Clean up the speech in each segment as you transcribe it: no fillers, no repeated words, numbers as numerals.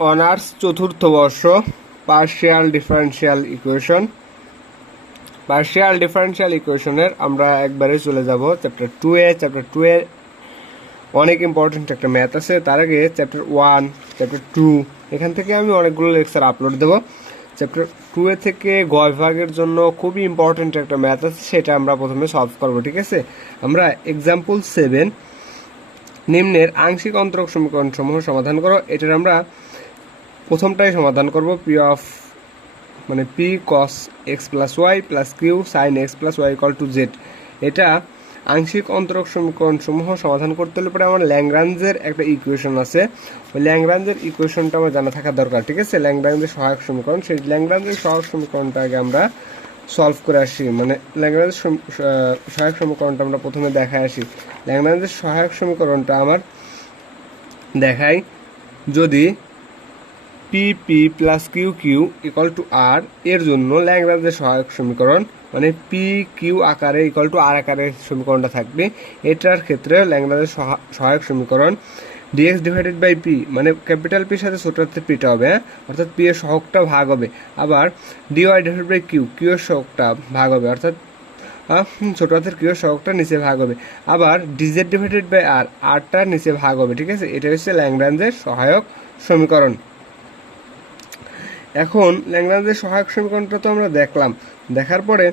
Honours চতুর্থ বর্ষ partial differential equation. Partial differential ইকুয়েশনের আমরা একবারে চলে যাব চ্যাপ্টার 2 এ। চ্যাপ্টার 2 এ অনেক ইম্পর্টেন্ট একটা ম্যাথ আছে। তার আগে চ্যাপ্টার 1, চ্যাপ্টার 2 এখান থেকে আমি অনেকগুলো লেকচার আপলোড দেবো। চ্যাপ্টার 2 এ থেকে গ বিভাগের জন্য খুবই ইম্পর্টেন্ট একটা ম্যাথ আছে, সেটা আমরা প্রথমে সলভ করব। ঠিক আছে, আমরা এক্সাম্পল 7 নিম্নের আংশিক অন্তরক সমীকরণ সমূহ সমাধান করো। এটার আমরা প্রথমটাই সমাধান করব, P cos x plus Y plus Q sine x plus y equal to z. এটা আংশিক অন্তরক সমীকরণ সমূহ সমাধান করতে হলে পরে আমার ল্যাংরাঞ্জের একটা ইকুয়েশন আছে, ওই ল্যাংরাঞ্জের ইকুয়েশনটা আমার জানা থাকা দরকার। ঠিক আছে, ল্যাংরাঞ্জের সহায়ক সমীকরণ, সেই ল্যাংরাঞ্জের সহায়ক সমীকরণটা আগে আমরা সলভ করে আসি। মানে ল্যাংরাঞ্জের সহায়ক সমীকরণটা আমরা প্রথমে দেখায় আসি। ল্যাংরাঞ্জের সহায়ক সমীকরণটা আমার দেখাই, যদি P plus Q Q equal to R এর জন্য ল্যাংরাঞ্জের সহায়ক সমীকরণ মানে পি কিউ আকারে ইকুয়াল টু আর আকারে সমীকরণটা থাকবে। এটার ক্ষেত্রে ল্যাংরাঞ্জের সহায়ক সমীকরণ ডিএক্স ডিভাইডেড বাই পি, মানে ক্যাপিটাল পির সাথে ছোট হাতের পিটা হবে, অর্থাৎ পি এর সহগটা ভাগ হবে। আবার dy divided by Q, Q এর সহগটা ভাগ হবে, অর্থাৎ ছোট হাতের কিউ এর সহগটা নিচে ভাগ হবে। আবার ডিজেড ডিভাইডেড বাই আর, আরটা নিচে ভাগ হবে। ঠিক আছে, এটা হচ্ছে ল্যাংরাঞ্জের সহায়ক সমীকরণ। এখন ল্যাংরাঞ্জের সহায়ক সমীকরণটা তো আমরা দেখলাম, দেখার পরে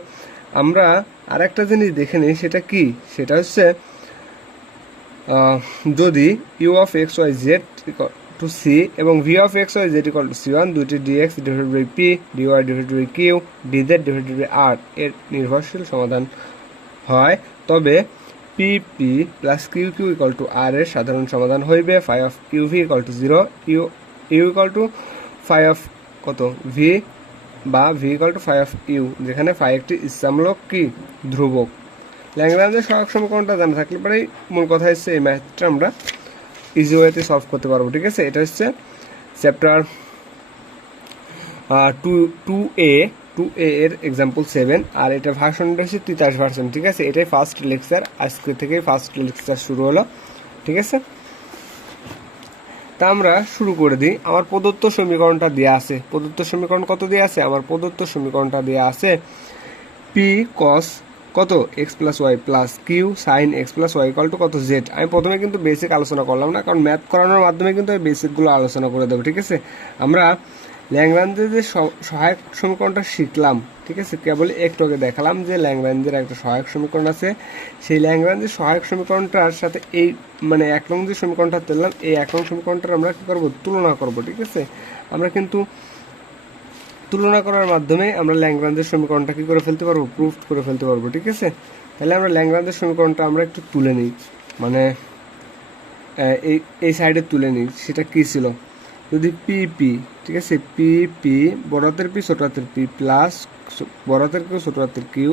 আমরা আরেকটা জিনিস দেখে নিই, সেটা কি, সেটা হচ্ছে যদি U of X Y Z to C এবং V of X Y Z equal to সি1 দুইটি dx divided by P dy divided by Q dz divided by R এর নির্ভরশীল সমাধান হয়, তবে P P plus Q Q equal to R এর সাধারণ সমাধান হইবে phi of U V equal to 0, U equal to phi of কত ভি বা V equal to phi of you, যেখানে ফাই একটি ইচ্ছামূলক কি ধ্রুবক। ল্যাংরাঞ্জের সহায়ক সমীকরণটা জানা থাকলে পরেই মূল কথা হচ্ছে এই ম্যাথটা আমরা ইজি ওয়েতে সলভ করতে পারবো। ঠিক আছে, এটা হচ্ছে চ্যাপ্টার 2A এর এক্সাম্পল 7, আর এটা ভার্সনটা হচ্ছে 23 ভার্সন। ঠিক আছে, এটাই ফার্স্ট লেকচার, আজকে থেকে ফার্স্ট লেকচার শুরু হলো। ঠিক আছে, তা আমরা শুরু করে দিই। আমার প্রদত্ত সমীকরণটা দেওয়া আছে, প্রদত্ত সমীকরণ কত দেওয়া আছে, আমার প্রদত্ত সমীকরণটা দেওয়া আছে পি কস কত x plus Y plus Q sine x plus y equal to কত জেড। আমি প্রথমে কিন্তু বেসিক আলোচনা করলাম না, কারণ ম্যাথ করানোর মাধ্যমে কিন্তু এই বেসিকগুলো আলোচনা করে দেবো। ঠিক আছে, আমরা ল্যাংরাঞ্জের যে সহায়ক সমীকরণটা শিখলাম, ঠিক আছে, কেবল একটু আগে দেখালাম যে ল্যাংরাঞ্জের একটা সহায়ক সমীকরণ আছে, সেই ল্যাংরাঞ্জের সহায়ক সমীকরণটার সাথে এই মানে 1 নং যে সমীকরণটা তুললাম, এই 1 নং সমীকরণটার আমরা কী করবো, তুলনা করব। ঠিক আছে, আমরা কিন্তু তুলনা করার মাধ্যমে আমরা ল্যাংরাঞ্জের সমীকরণটা কি করে ফেলতে পারবো, প্রুফ করে ফেলতে পারবো। ঠিক আছে, তাহলে আমরা ল্যাংরাঞ্জের সমীকরণটা আমরা একটু তুলে নিই, মানে এই সাইডে তুলে নিই। সেটা কি ছিল, যদি পি পি, ঠিক আছে, পি পি বড় হাতের পি ছোট হাতের পি প্লাস বড় হাতের কিউ ছোট হাতের কিউ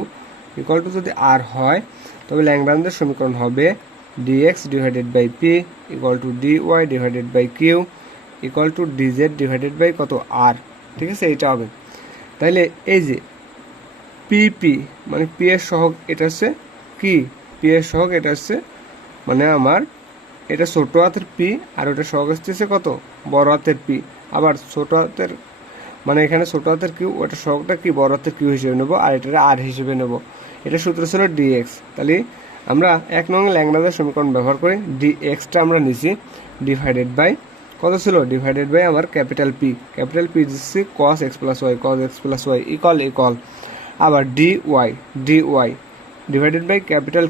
ইকুয়াল টু যদি আর হয়, তবে ল্যাংরাঞ্জের সমীকরণ হবে dx divided by P equal to dy divided by Q equal to dz divided by কত আর। ঠিক আছে, এইটা হবে। তাইলে এই যে পি পি মানে পি এর সহগ, এটা হচ্ছে কি, পি এর সহগ এটা হচ্ছে মানে আমার এটা ছোট হাতের পি, আর ওটা সহগ আসতেছে কত, বড় হাতের পি। আবার ছোট হাতের মানে এখানে ছোট হাতের কিউ, ওটা সহগটা কি বড় হাতের কিউ হিসেবে নেবো, আর এটা আর হিসেবে নেব। এটা সূত্র ছিল ডিএক্স। তাহলে আমরা 1 নং ল্যাংরাঞ্জের সমীকরণ ব্যবহার করি, ডিএক্সটা আমরা নিছি ডিভাইডেড বাই কত ছিল, ডিভাইডেড বাই আমার ক্যাপিটাল পি দিচ্ছি cos x plus y equal আবার dy divided by capital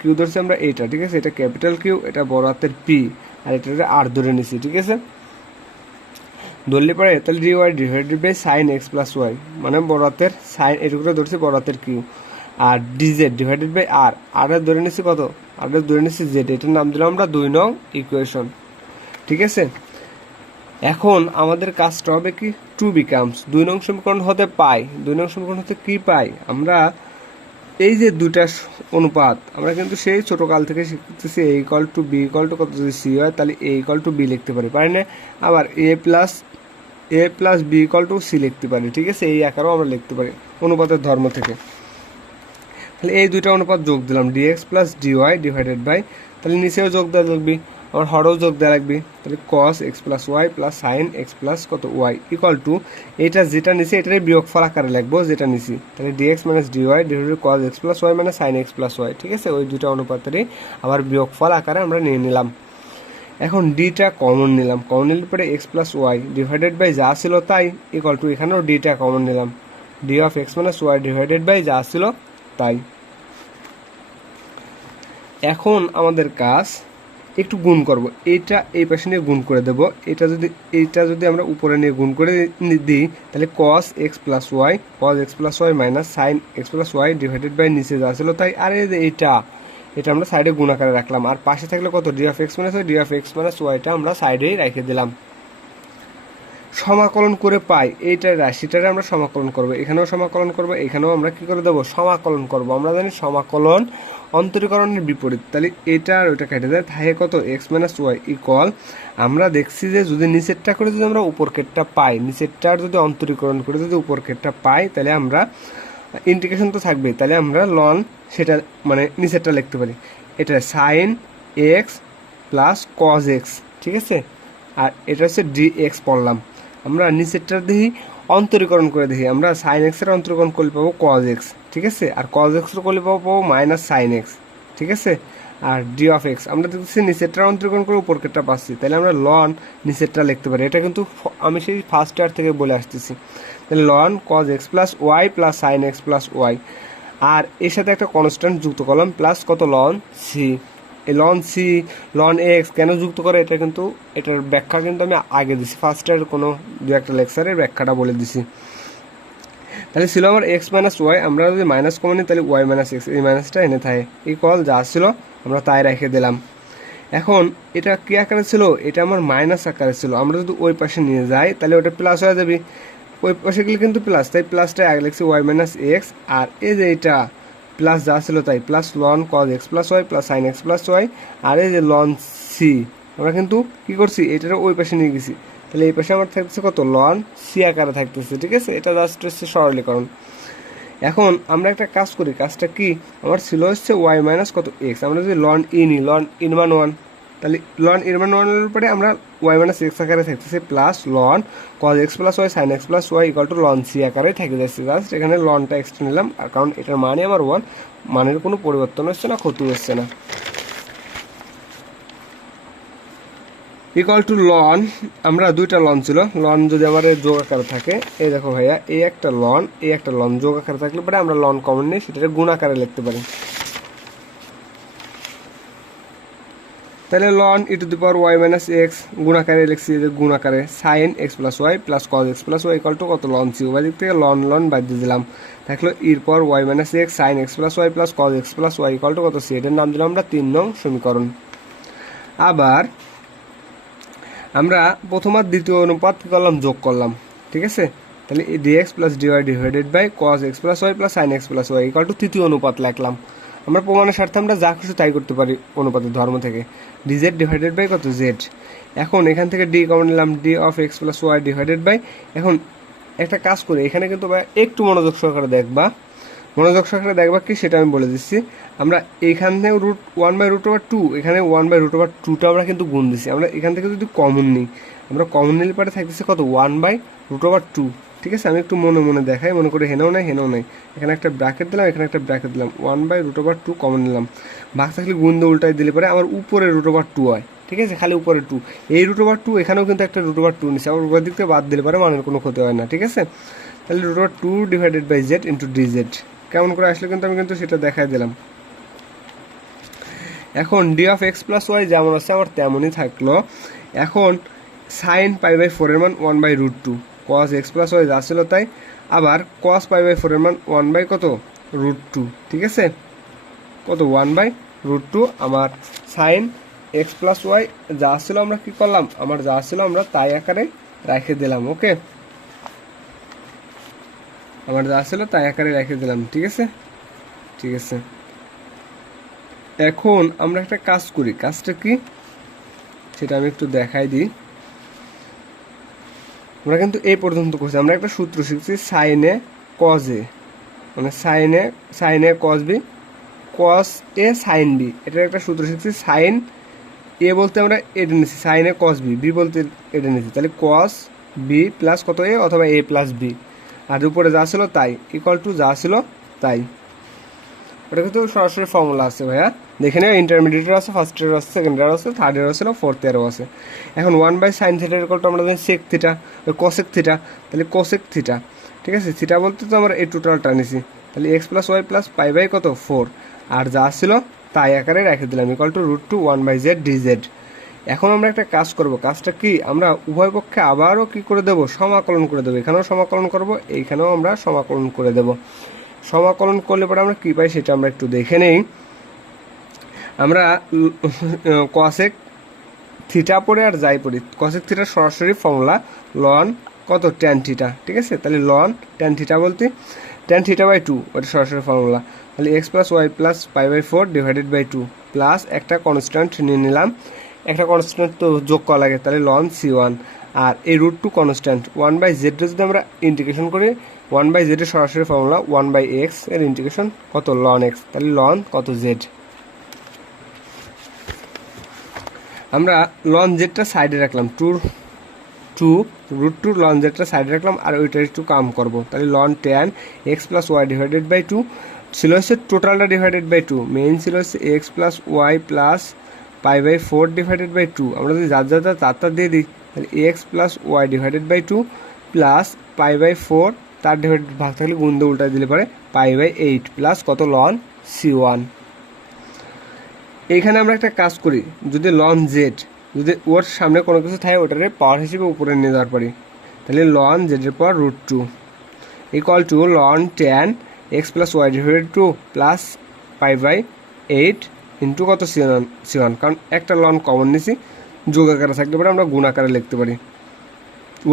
Q ধরছি আমরা এইটা। ঠিক আছে, এটা ক্যাপিটাল কিউ, এটা বড় হাতের পি, আর এটা আর ধরে নিছি। ঠিক আছে, ধরলে পরে তাহলে dy divided by sine x plus Y, মানে বড় হাতের সাইন, এটুকু ধরছি বড় হাতের কিউ, আর ডিজেড ডিভাইডেড বাই আর ধরে নিছি কত, আর ধরে নিছি জেড। এটার নাম দিলাম আমরা 2 নং ইকুয়েশন। ঠিক আছে, এখন আমাদের কাজটা হবে কি, টু বিকামস 2 নং সমীকরণ হতে পাই, 2 নং সমীকরণ হতে কি পাই, আমরা এই যে দুইটা অনুপাত আমরা কিন্তু সেই ছোটকাল থেকে শিখতেছি, A equal to B equal to কত, যদি সি হয় তাহলে এ ইকুয়াল টু বি লিখতে পারি না, আবার A plus B equal to C লিখতে পারি। ঠিক আছে, এই আকারেও আমরা লিখতে পারি অনুপাতের ধর্ম থেকে। তাহলে এই দুইটা অনুপাত যোগ দিলাম, dx plus dy divided by, তাহলে নিচেও যোগ দেওয়া লাগবে আমার হরও যোগ দেওয়া লাগবে, তাহলে cos x plus Y plus sine x plus কত ওয়াই ইকুয়াল টু এটা যেটা নিছি এটারই বিয়োগফল আকারে লিখবো যেটা নিছি, তাহলে dx minus dy divided cos x plus Y মানে সাইন এক্স প্লাস ওয়াই। ঠিক আছে, ওই দুটো অনুপাতেরই আবার বিয়োগফল আকারে আমরা নিয়ে নিলাম। এখন ডিটা কমন নিলাম, কমন নিলে পরে x plus Y divided by যা ছিল তাই ইকুয়াল টু এখানেও ডিটা কমন নিলাম, d of x minus y divided by যা ছিল তাই। এখন আমাদের কাজ একটু গুণ করব, এইটা এই পাশে নিয়ে গুণ করে দেব, এইটা যদি আমরা উপরে নিয়ে গুণ করে দিই তাহলে cos x plus y minus sine x plus Y divided by নিচে যা ছিল তাই। আর এই যে এটা আমরা সাইডে গুণ আকারে রাখলাম, আর পাশে থাকলে কত ডি অফ এক্স মাইনাস ওয়াইটা আমরা সাইডেই রেখে দিলাম। সমাকলন করে পাই এইটার রাশিটারে আমরা সমাকলন করব, এখানেও সমাকলন করব, এখানেও আমরা কি করে দেবো সমাকলন করব। আমরা জানি সমাকলন অন্তরীকরণের বিপরীত, তাহলে এটা আর ওইটা কেটে যায়, থাকে কত এক্স মাইনাস ওয়াই ইকুয়াল, আমরা দেখছি যে যদি নিচেরটা করে যদি আমরা উপর কেটটা পাই, নিচেরটার যদি অন্তরীকরণ করে যদি উপর কেটটা পাই তাহলে আমরা ইন্টিগ্রেশন তো থাকবে, তাহলে আমরা লন সেটা মানে নিচেরটা লিখতে পারি, এটা sine x plus cos x. ঠিক আছে, আর এটা হচ্ছে ডি এক্স পড়লাম। আমরা নিচেরটা দেখি অন্তরীকরণ করে দেখি, আমরা সাইন এক্সের অন্তরীকরণ করলে পাবো কজ এক্স। ঠিক আছে, আর কজ এক্সের করলে পাবো মাইনাস সাইন এক্স। ঠিক আছে, আর ডি অফ এক্স আমরা দেখছি নিচেরটা অন্তরীকরণ করে উপরকেরটা পাচ্ছি, তাহলে আমরা লন নিচেরটা লিখতে পারি। এটা কিন্তু আমি সেই ফার্স্ট ইয়ার থেকে বলে আসতেছি। তাহলে ln cos x plus Y plus sine x plus Y, আর এর সাথে একটা কনস্ট্যান্ট যুক্ত করলাম প্লাস কত লন সি। এই লন সি লন এক্স কেন যুক্ত করে এটা কিন্তু এটার ব্যাখ্যা কিন্তু আমি আগে দিছি, ফার্স্ট ইয়ার কোনো দু একটা লেকচারের ব্যাখ্যাটা বলে দিছি। তাহলে ছিল আমার এক্স মাইনাস ওয়াই, আমরা যদি মাইনাস কমন নিই তাহলে ওয়াই মাইনাস এক্স, এই মাইনাসটা এনে থাকে ইকুয়াল যা ছিল আমরা তাই রেখে দিলাম। এখন এটা কি আকারে ছিল, এটা আমার মাইনাস আকারে ছিল, আমরা যদি ওই পাশে নিয়ে যাই তাহলে ওটা প্লাস হয়ে যাবে, ওই পাশে গেলে কিন্তু প্লাস, তাই প্লাসটা আগে লিখছি ওয়াই মাইনাস এক্স, আর এই যে এটা প্লাস যা ছিল তাই plus ln cos x plus Y plus sine x plus Y, আর এই যে লন সি আমরা কিন্তু কি করছি এটার ওই পাশে নিয়ে গেছি, তাহলে এই পাশে আমার থাকতেছে কত লন সি আকারে থাকতেছে। ঠিক আছে, এটা জাস্ট হচ্ছে সরলীকরণ। এখন আমরা একটা কাজ করি, কাজটা কি আমার ছিল হচ্ছে ওয়াই মাইনাস কত এক্স, আমরা যদি লন ই নিই লন ইন মান ওয়ান, তাহলে লন ইন মান ওয়ানের উপরে আমরা ওয়াই মাইনাস এক্স আকারে থাকতেছে plus ln cos x plus y sine x plus y equal to ln c আকারে থেকে যাচ্ছে। জাস্ট এখানে লনটা এক্সট্রা নিলাম, আর কারণ এটার মানে আমার ওয়ান, মানের কোনো পরিবর্তন হচ্ছে না, ক্ষতি হচ্ছে না। ইকুয়াল টু লন, আমরা দুইটা লন ছিল, লন যদি আমার যোগ আকারে থাকে, এই দেখো ভাইয়া এই একটা লন যোগ আকারে থাকলে পরে আমরা লন কমন নিয়ে সেটা গুণ আকারে লিখতে পারি। তাহলে ln e to the power y minus x গুণ আকারে লিখছি, যে গুণ আকারে sine x plus Y plus cos x plus y equal to কত লন সি, ওই দিক থেকে লন বাদ দিয়ে দিলাম, থাকলো ইর পর y minus x sine x plus Y plus cos x plus y equal to কত সি, এটার নাম দিলাম আমরা 3 নং সমীকরণ। আবার আমরা প্রথম আর দ্বিতীয় অনুপাত কি করলাম যোগ করলাম। ঠিক আছে, তাহলে dx plus dy divided by cos x plus Y plus sine x plus y equal to তৃতীয় অনুপাত লিখলাম। আমরা প্রমাণের স্বার্থে আমরা যা কিছু তাই করতে পারি অনুপাতের ধর্ম থেকে, ডিজেড ডিভাইডেড বাই কত জেড। এখন এখান থেকে ডি কমন নিলাম, d of x plus Y divided by, এখন একটা কাজ করি এখানে কিন্তু একটু মনোযোগ সহকারে দেখবা কি সেটা আমি বলে দিচ্ছি। আমরা এইখানে রুট 1/√2, এখানে 1/√2টা আমরা কিন্তু গুণ দিচ্ছি, আমরা এখান থেকে যদি কমন নিই, আমরা কমন নিলে পরে থাকতেছে কত 1/√2। ঠিক আছে, আমি একটু মনে দেখাই, মনে করে হেনেও নাই, এখানে একটা ব্র্যাকেট দিলাম, এখানে একটা ব্র্যাকেট দিলাম, 1/√2 কমন নিলাম, ভাগ থাকলে গুণ দিয়ে উল্টাই দিলে পরে আমার উপরে √2 হয়। ঠিক আছে, খালি উপরে 2, এই √2 এখানেও কিন্তু একটা √2 নিচ্ছে, আবার উপর দিক থেকে বাদ দিলে পরে মানের কোনো ক্ষতি হয় না। ঠিক আছে, তাহলে √2 divided by z into dz কেমন করে আসলে কিন্তু আমি কিন্তু সেটা দেখাই দিলাম। এখন d of x plus y যেমন আছে আমার তেমনই থাকলো। এখন সাইন π/4 এর মান 1/√2, কস এক্স প্লাস ওয়াই যা ছিল তাই, আবার কস π/4 এর মান 1/ কত √2। ঠিক আছে, কত 1/√2, আমার সাইন এক্স প্লাস ওয়াই যা ছিল আমরা কি করলাম, আমার যা ছিল আমরা তাই আকারে রেখে দিলাম। ওকে, আমার যা ছিল তাই আকারে রেখে দিলাম। ঠিক আছে, এখন আমরা একটা কাজ করি, কাজটা কি সেটা আমি একটু দেখাই দিই। আমরা কিন্তু এই পর্যন্ত করছি, আমরা একটা সূত্র শিখছি সাইনে কজে, মানে সাইনে কজ বি কস এ সাইন বি, এটার একটা সূত্র শিখছি সাইন এ বলতে আমরা এটা নিচ্ছি সাইনে কস বি, বি বলতে এটা নিচ্ছি, তাহলে কস বি প্লাস কত এ অথবা এ প্লাস বি, আর উপরে যা ছিল তাই ইকুয়াল টু যা ছিল তাই। ওটা কিন্তু সরাসরি ফর্মুলা আছে ভাইয়া, দেখে নেবে ইন্টারমিডিয়েটের আছে, ফার্স্ট ইয়ার আছে, সেকেন্ড ইয়ার আছে, থার্ড ইয়ার আছে, ফোর্থ ইয়ারও আছে। এখন 1/sin থিটা ইকুয়াল টু আমরা জানি সেক থিটা, কোসেক থিটা, তাহলে কোসেক থিটা, ঠিক আছে, থিটা বলতে তো আমরা এই টোটালটা নিছি, তাহলে x plus Y plus pi by কত 4, আর যা ছিল তাই আকারে রেখে দিলাম ইকুয়াল টু √2 1/z dz। এখন আমরা একটা কাজ করব, কাজটা কি, আমরা উভয় পক্ষে আবারও কি করে দেব, সমাকলন করে দেবো, এখানেও সমাকলন করব, এইখানেও আমরা সমাকলন করে দেব। সমাকলন করলে পরে আমরা কী পাই সেটা আমরা একটু দেখে নেই। আমরা কসেক থিটা পড়ে আর যাই পড়ি, কসেক থিটার সরাসরি ফর্মুলা লন কত ট্যান থিটা, ঠিক আছে, তাহলে লন ট্যান থিটা বলতে ট্যান থিটা বাই 2 ওটা সরাসরি ফর্মুলা, তাহলে x plus Y plus pi by 4 divided by 2 plus একটা কনস্ট্যান্ট নিয়ে নিলাম, একটা কনস্ট্যান্ট তো যোগ করা লাগে, তাহলে লন c1, আর এই √2 কনস্ট্যান্ট 1/z যদি আমরা ইন্টিগ্রেশন করি, 1/z এর সরাসরি ফর্মুলা 1/x এর ইন্টিগ্রেশন কত লন x, তাহলে লন কত z। আমরা লন জেডটা সাইডে রাখলাম, √2 লন জেডটা সাইডে রাখলাম, আর ওইটা একটু কাম করবো, তাহলে ln tan x plus Y divided by 2 ছিল হচ্ছে টোটালটা ডিভাইডেড বাই 2, মেইন ছিল হচ্ছে x plus Y plus pi by 4 divided by 2, আমরা যদি যার তারটা দিয়ে দিই, তাহলে x plus Y divided by 2 plus pi by 4 তার ডিভাইডেড ভাগ থাকলে গুণ দিয়ে উল্টা দিলে পরে পাই বাই 8 প্লাস কত লন c1। এইখানে আমরা একটা কাজ করি, যদি লন জেড যদি ওর সামনে কোনো কিছু থাকে ওটারে পাওয়ার হিসেবে উপরে নিয়ে যাওয়ার পারি, তাহলে লন জেডের power √2 equal to ln tan x plus Y divided 2 plus pi by 8 into কত c1, কারণ একটা লন কমন নিছি, যোগ আকারে থাকলে পরে আমরা গুণ আকারে লিখতে পারি,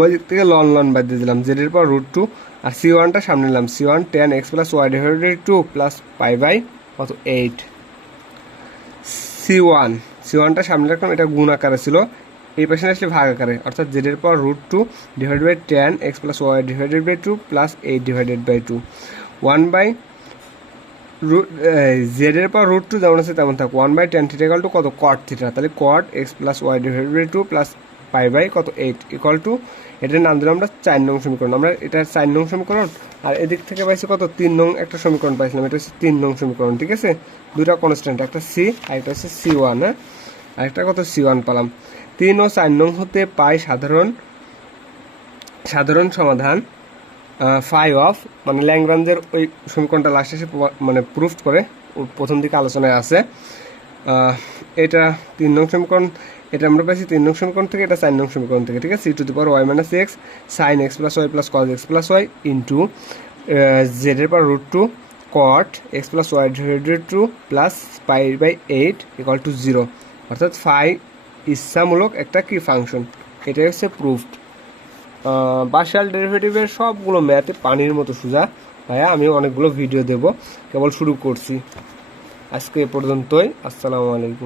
ওই দিক থেকে লন বাদ দিয়ে দিলাম, জেডের পাওয়ার √2 আর c1টা সামনে নিলাম, c1 tan x plus Y divided 2 plus pi by কত 8, c1টা সামনে রাখলাম, এটা গুণ আকারে ছিল, এই পাশে আসলে ভাগ আকারে, অর্থাৎ জেডের power √2 divided by tan x plus Y divided by 2 plus 8 divided by 2, 1/, জেডের পাওয়ার √2 যেমন আছে তেমন থাক, 1/tan থিটা ইকুয়াল টু কত কট থিটা, তাহলে cot x plus Y divided by 2 plus pi by কত 8 ইকুয়াল টু, এটার নাম দিলাম আমরা 4 নং সমীকরণ, আমরা এটা 4 নং সমীকরণ, আর এদিক থেকে পাইছি কত 3 নং একটা সমীকরণ পাইছিলাম, এটা হচ্ছে 3 নং সমীকরণ, ঠিক আছে, দুটা কনস্ট্যান্ট, একটা সি আর একটা হচ্ছে c1, হ্যাঁ, আরেকটা কত c1 পেলাম। 3 ও 4 নং হতে পাই সাধারণ সমাধান ফাই অফ, মানে ল্যাংরাঞ্জের ওই সমীকরণটা লাস্টে এসে মানে প্রুফ করে, প্রথম দিকে আলোচনায় আছে, এটা 3 নং সমীকরণ, এটা আমরা পাইছি 3 নং সমীকরণ থেকে, এটা 4 নং সমীকরণ থেকে, ঠিক আছে, e to the power y minus x sine x plus Y plus cos x plus Y into জেডের power √2 cot x plus Y divided 2 plus pi by 8 equal to 0, অর্থাৎ ফাই ইচ্ছামূলক একটা কি ফাংশন, এটাই হচ্ছে প্রুফড। পার্শিয়াল ডেরিভেটিভের সবগুলো ম্যাথে পানির মতো সোজা ভাইয়া, আমি অনেকগুলো ভিডিও দেব, কেবল শুরু করছি, আজকে এ পর্যন্তই, আসসালামু আলাইকুম।